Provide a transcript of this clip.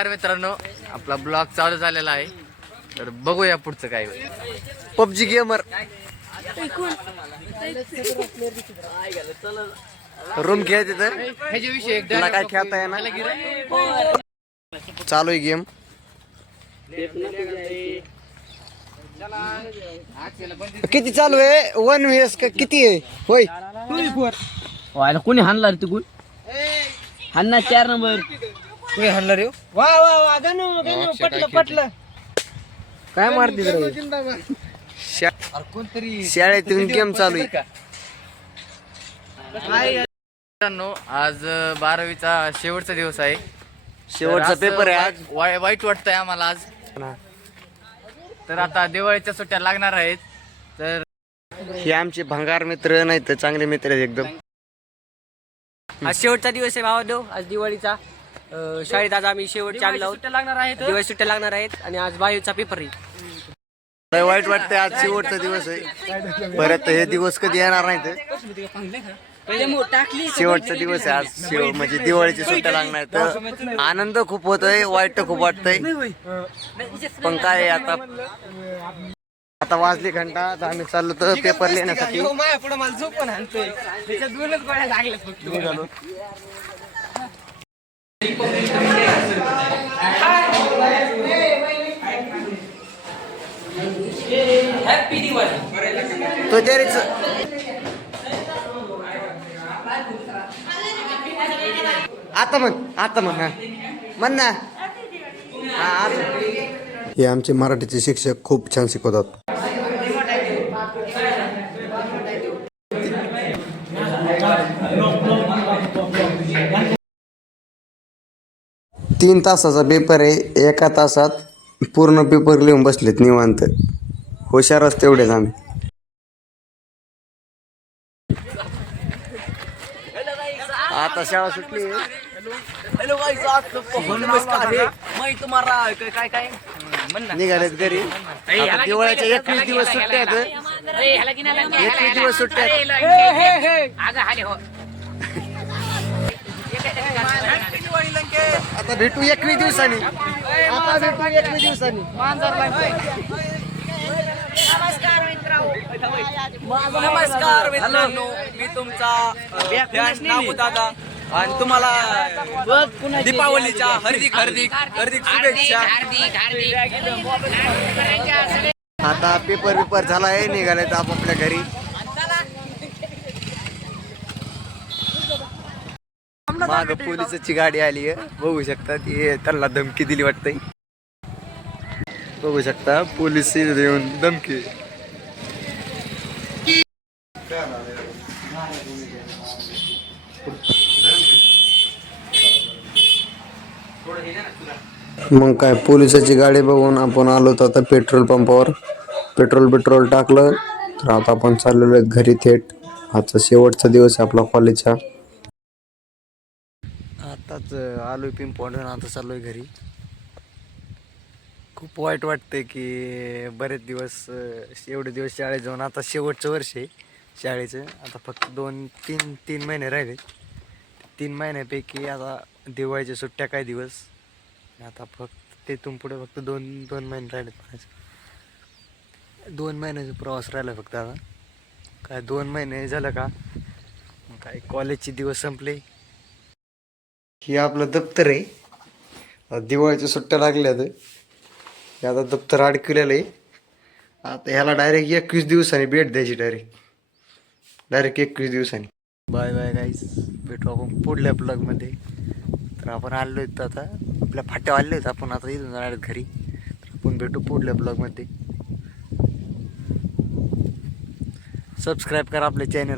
मित्रांनो आपला ब्लॉग चालू झालेला आहे. तर बघूया पुढचं काय पबजी गेमर रूम खेळते तर तुला काय खेळता येणार? चालू आहे गेम किती चालू आहे? वन वेस का किती आहे? होय. व्हायला कोणी हाणला रे तिकून हाणणार चार नंबर कुणी हाणला रे वा वा वा गणू गणू पटलं पटलं. काय मारते कोणतरी शाळेतून गेम चालू आहे. मित्रांनो आज अं, बारावीचा शेवटचा दिवस आहे. शेवटचा तर असं पेपर आहे आज. वाईट- वाई- वाईट वाटतंय आम्हाला आज. तर आता दिवाळीच्या सुट्ट्या लागणार आहेत. तर हे आमचे भंगार मित्र नाही तर चांगले मित्र आहेत एकदम. आज शेवटचा दिवस आहे भावा आज दिवाळीचा. अं, शाळेत आज आम्ही शेवटच्या आम्ही आहोत लागणार आहेत दिवाळी सुट्ट्या लागणार आहेत आणि आज बायोचा पेपर आहे. लय वाईट वाटतंय आज शेवटचा दिवस आहे. परत हे दिवस कधी येणार नाही तर शेवटचा दिवस आहे आज. शेव म्हणजे दिवाळीची सुट्ट्या लागणार तर आनंद खूप होतोय वाईट तर खूप वाटतंय. पण काय आहे आता? आता वाजली घंटा आता आम्ही चाललो तर पेपर लिहिण्यासाठी. माझ्या पुढे मला झोप पण आणतोय. त्याच्या दोनच गोळ्या लागल्या फक्त. तो आता मग आता मग हा. म्हण ना. हे आमचे मराठीचे शिक्षक खूप छान शिकवतात. तीन तासाचा पेपर आहे एका तासात पूर्ण पेपर लिहून बसलेत निवांत. हुशारच तेवढेच आम्ही. आता शाळा सुटली. हॅलो मैं तुम्हारा काय काय निघालेत घरी. आता दिवाळीच्या एकवीस दिवस सुट्ट्या आहेत. एकवीस दिवस सुट्ट्या आहेत. आता भेटू एकवीस दिवसांनी. आता भेटू एकवीस दिवसांनी. नमस्कार मित्रांनो. मी तुमचा फॅन नामू दादा आणि तुम्हाला दीपावलीच्या हार्दिक हार्दिक हार्दिक शुभेच्छा. आता पेपर पेपर झाला आहे निघालेत आपापल्या घरी. माग पोलिसाची गाडी आली आहे. बघू शकता ती त्यांना धमकी दिली वाटतंय. बघू शकता पोलीस येऊन धमकी. मग काय पोलिसाची गाडी बघून आपण आलो तर आता पेट्रोल पंपावर. पेट्रोल पेट्रोल टाकलं. तर आता आपण चाललेलो आहेत घरी थेट. आजचा शेवटचा दिवस आहे आपला कॉलेजचा आताच आलोय पिंपवून आता चाललोय घरी. खूप वाईट वाटते की बरेच दिवस एवढे दिवस शाळेत जाऊन आता शेवटचं वर्ष आहे शाळेचं. आता फक्त दोन तीन तीन महिने राहिले. तीन महिन्यापैकी आता दिवाळीच्या सुट्ट्या काय दिवस. आता फक्त तिथून पुढे फक्त दोन दोन महिने राहिले म्हणायचं दोन महिन्याचा प्रवास राहिला फक्त आता. काय दोन महिने झालं का? मग काय कॉलेजचे दिवस संपले. हे आपलं दप्तर आहे. दिवाळीच्या सुट्ट्या लागल्या तर हे आता दप्तर अडकलेलं आहे. आता ह्याला डायरेक्ट एकवीस दिवसांनी भेट द्यायची डायरेक्ट डायरेक्ट एकवीस दिवसांनी. बाय बाय गाईस भेटू आपण पुढल्या ब्लॉगमध्ये तर आपण आलो आहेत आता. आपल्या फाट्या आणले आहेत आपण आता इथून जाणार आहेत घरी. तर आपण भेटू पुढल्या ब्लॉगमध्ये सबस्क्राईब करा आपल्या चॅनलला